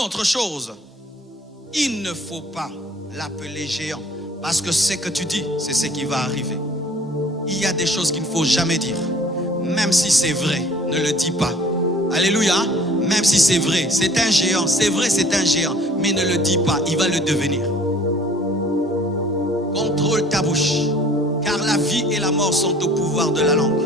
autre chose. Il ne faut pas l'appeler géant. Parce que ce que tu dis, c'est ce qui va arriver. Il y a des choses qu'il ne faut jamais dire. Même si c'est vrai, ne le dis pas. Alléluia. Même si c'est vrai, c'est un géant. C'est vrai, c'est un géant. Mais ne le dis pas, il va le devenir. Contrôle ta bouche. Car la vie et la mort sont au pouvoir de la langue.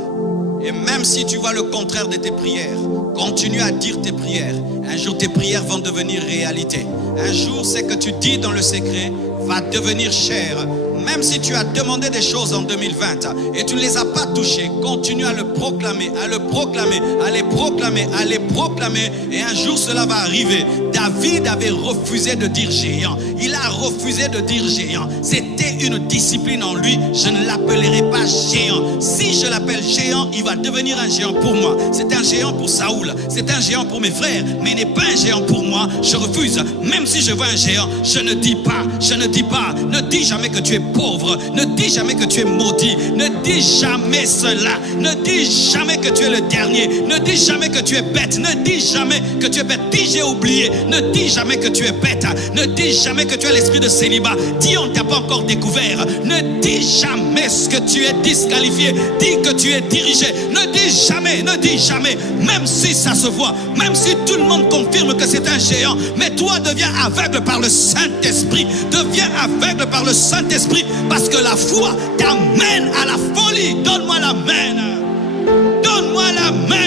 Et même si tu vois le contraire de tes prières, continue à dire tes prières. Un jour, tes prières vont devenir réalité. Un jour, ce que tu dis dans le secret va devenir chair. Même si tu as demandé des choses en 2020 et tu ne les as pas touchées, continue à le proclamer, à le proclamer, à les proclamer, à les proclamer. Et un jour, cela va arriver. David avait refusé de dire géant. Il a refusé de dire géant. C'était une discipline en lui. Je ne l'appellerai pas géant. Si je l'appelle géant, il va devenir un géant pour moi. C'est un géant pour Saoul. C'est un géant pour mes frères. Mais il n'est pas un géant pour moi. Je refuse. Même si je vois un géant, je ne dis pas. Je ne dis pas. Ne dis jamais que tu es pauvre. Ne dis jamais que tu es maudit. Ne dis jamais cela. Ne dis jamais que tu es le dernier. Ne dis jamais que tu es bête. Ne dis jamais que tu es bête. Dis j'ai oublié. Ne dis jamais que tu es bête. Ne dis jamais que tu as l'esprit de célibat. Dis on ne t'a pas encore découvert. Ne dis jamais que tu es disqualifié. Dis que tu es dirigé. Ne dis jamais, ne dis jamais. Même si ça se voit. Même si tout le monde confirme que c'est un géant. Mais toi deviens aveugle par le Saint-Esprit. Deviens aveugle par le Saint-Esprit. Parce que la foi t'amène à la folie. Donne-moi la main. Donne-moi la main.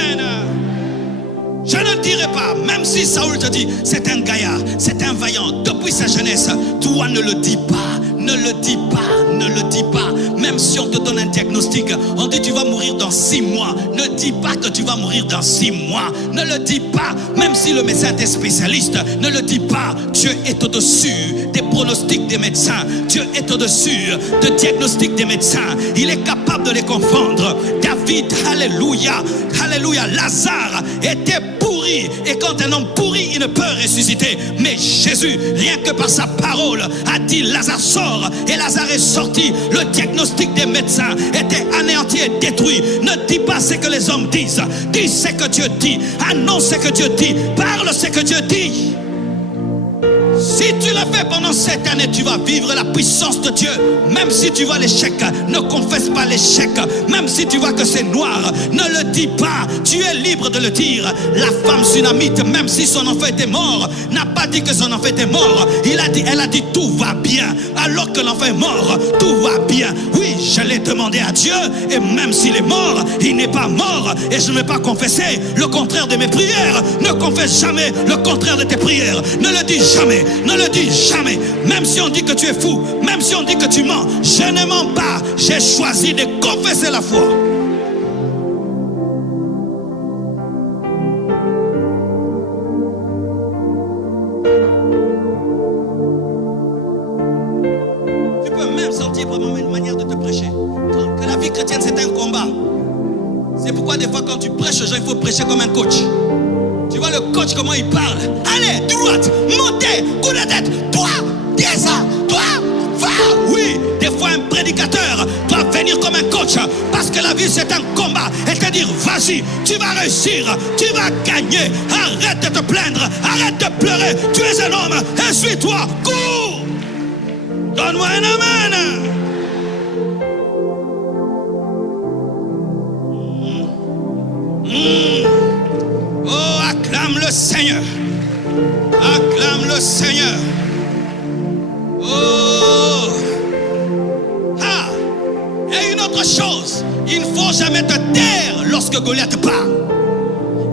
Je ne dirai pas, même si Saoul te dit, c'est un gaillard, c'est un vaillant, depuis sa jeunesse, toi ne le dis pas, ne le dis pas, ne le dis pas. Même si on te donne un diagnostic, on dit tu vas mourir dans 6 mois, ne dis pas que tu vas mourir dans 6 mois, ne le dis pas. Même si le médecin est spécialiste, ne le dis pas. Dieu est au-dessus des pronostics des médecins, Dieu est au-dessus des diagnostics des médecins, il est capable de les confondre. David, alléluia, alléluia, Lazare était pourri, et quand un homme pourri, il ne peut ressusciter. Mais Jésus, rien que par sa parole, a dit Lazare sort, et Lazare est sorti. Le diagnostic des médecins était anéanti et détruit. Ne dis pas ce que les hommes disent, dis ce que Dieu dit, annonce ce que Dieu dit, parle ce que Dieu dit. Si tu le fais pendant cette année, tu vas vivre la puissance de Dieu. Même si tu vois l'échec, ne confesse pas l'échec. Même si tu vois que c'est noir, ne le dis pas. Tu es libre de le dire. La femme sunamite, même si son enfant était mort, n'a pas dit que son enfant était mort. Elle a dit tout va bien. Alors que l'enfant est mort, tout va bien. Oui, je l'ai demandé à Dieu. Et même s'il est mort, il n'est pas mort. Et je ne vais pas confesser le contraire de mes prières. Ne confesse jamais le contraire de tes prières. Ne le dis jamais. Ne le dis jamais. Même si on dit que tu es fou, même si on dit que tu mens, je ne mens pas. J'ai choisi de confesser la foi. Tu peux même sentir vraiment une manière de te prêcher. Que la vie chrétienne c'est un combat. C'est pourquoi des fois quand tu prêches aux gens, il faut prêcher comme un coach. Tu vois le coach comment il parle. Allez, droite, montez, coup de tête, toi, descends, toi, va. Oui, des fois un prédicateur doit venir comme un coach. Parce que la vie c'est un combat. Et te dire, vas-y, tu vas réussir, tu vas gagner. Arrête de te plaindre, arrête de pleurer. Tu es un homme, essuie-toi, cours. Donne-moi un amen. Oh, acclame le Seigneur. Acclame le Seigneur. Oh. Ah. Et une autre chose, il ne faut jamais te taire lorsque Goliath parle.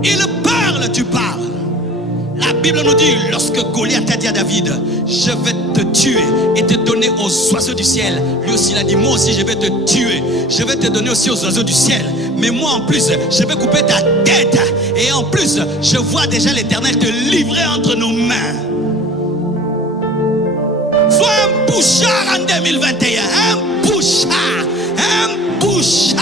Il parle, tu parles. La Bible nous dit, lorsque Goliath a dit à David, je vais te tuer et te donner aux oiseaux du ciel. Lui aussi il a dit, moi aussi je vais te tuer. Je vais te donner aussi aux oiseaux du ciel. Mais moi en plus, je vais couper ta tête. Et en plus, je vois déjà l'Éternel te livrer entre nos mains. Sois un bouchard en 2021. Un bouchard. Un bouchard.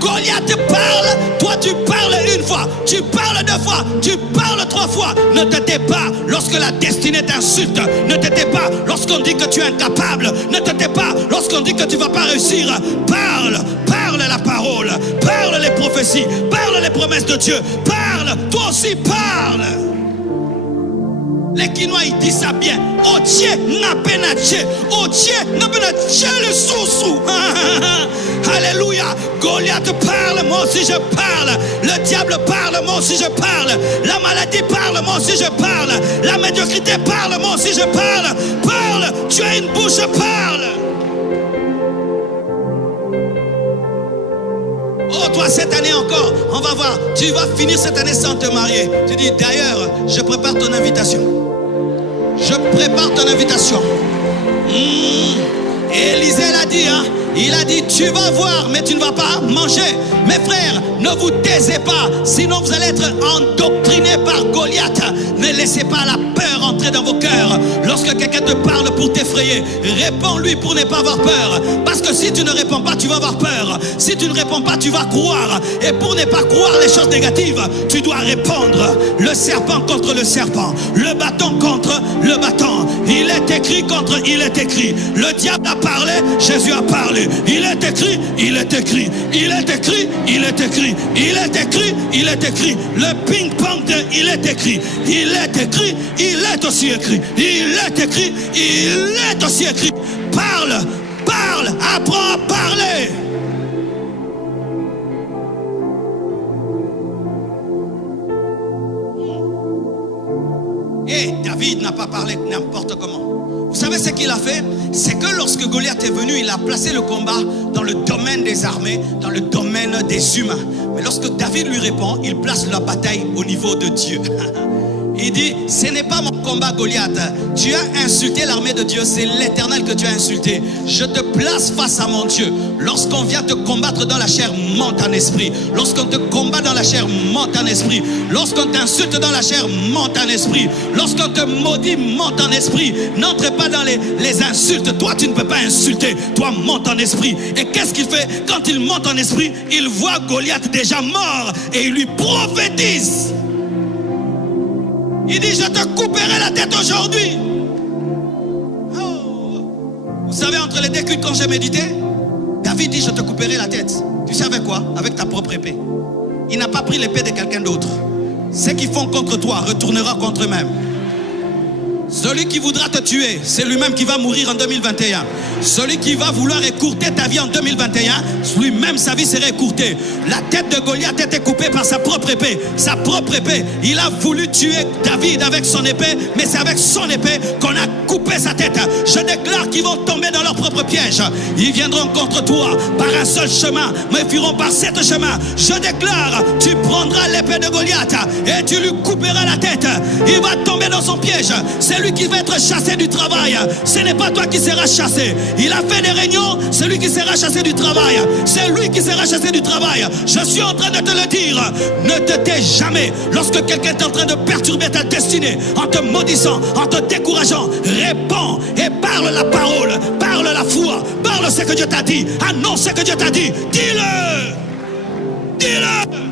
Goliath parle, toi tu parles une fois, tu parles 2 fois, tu parles 3 fois. Ne te tais pas lorsque la destinée t'insulte. Ne te tais pas lorsqu'on dit que tu es incapable. Ne te tais pas lorsqu'on dit que tu ne vas pas réussir. Parle, parle la parole, parle les prophéties, parle les promesses de Dieu. Parle, toi aussi parle. Les Quinois, ils disent ça bien. Otier n'a penaché. Otier n'a penaché le sous-sous. Alléluia. Goliath parle, moi aussi je parle. Le diable parle, moi aussi je parle. La maladie parle, moi aussi je parle. La médiocrité parle, moi aussi je parle. Parle, tu as une bouche, parle. Oh, toi, cette année encore, on va voir. Tu vas finir cette année sans te marier. Tu dis, d'ailleurs, je prépare ton invitation. Je prépare ton invitation. Élisée l'a dit, hein. Il a dit, tu vas voir, mais tu ne vas pas manger. Mes frères, ne vous taisez pas, sinon vous allez être endoctrinés par Goliath. Ne laissez pas la peur entrer dans vos cœurs. Lorsque quelqu'un te parle pour t'effrayer, réponds-lui pour ne pas avoir peur. Parce que si tu ne réponds pas, tu vas avoir peur. Si tu ne réponds pas, tu vas croire. Et pour ne pas croire les choses négatives, tu dois répondre. Le serpent contre le serpent, le bâton contre le bâton. Il est écrit contre il est écrit. Le diable a parlé, Jésus a parlé. Il est écrit, il est écrit. Il est écrit, il est écrit. Il est écrit, il est écrit. Le ping-pong de il est écrit. Il est écrit, il est aussi écrit. Il est écrit, il est aussi écrit. Parle, parle, apprends à parler. Et David n'a pas parlé n'importe comment. Vous savez ce qu'il a fait? C'est que lorsque Goliath est venu, il a placé le combat dans le domaine des armées, dans le domaine des humains. Mais lorsque David lui répond, il place la bataille au niveau de Dieu. Il dit, ce n'est pas mon combat, Goliath. Tu as insulté l'armée de Dieu, c'est l'Éternel que tu as insulté. Je te place face à mon Dieu. Lorsqu'on vient te combattre dans la chair, monte en esprit. Lorsqu'on te combat dans la chair, monte en esprit. Lorsqu'on t'insulte dans la chair, monte en esprit. Lorsqu'on te maudit, monte en esprit. N'entre pas dans les insultes. Toi, tu ne peux pas insulter. Toi, monte en esprit. Et qu'est-ce qu'il fait? Quand il monte en esprit, il voit Goliath déjà mort et il lui prophétise. Il dit, je te couperai la tête aujourd'hui. Oh. Vous savez, entre les deux cultes, quand j'ai médité, David dit, je te couperai la tête. Tu sais avec quoi? Avec ta propre épée. Il n'a pas pris l'épée de quelqu'un d'autre. Ce qu'ils font contre toi retournera contre eux-mêmes. Celui qui voudra te tuer, c'est lui-même qui va mourir en 2021. Celui qui va vouloir écourter ta vie en 2021, lui-même sa vie serait écourtée. La tête de Goliath était coupée par sa propre épée. Sa propre épée. Il a voulu tuer David avec son épée, mais c'est avec son épée qu'on a coupé sa tête. Je déclare qu'ils vont tomber dans leur propre piège. Ils viendront contre toi par un seul chemin, mais ils fuiront par 7 chemins. Je déclare, tu prendras l'épée de Goliath et tu lui couperas la tête. Il va tomber dans son piège. C'est lui qui va être chassé du travail. Ce n'est pas toi qui seras chassé. Il a fait des réunions, c'est lui qui sera chassé du travail. C'est lui qui sera chassé du travail. Je suis en train de te le dire. Ne te tais jamais. Lorsque quelqu'un est en train de perturber ta destinée, en te maudissant, en te décourageant, réponds et parle la parole, parle la foi, parle ce que Dieu t'a dit, annonce ce que Dieu t'a dit. Dis-le. Dis-le.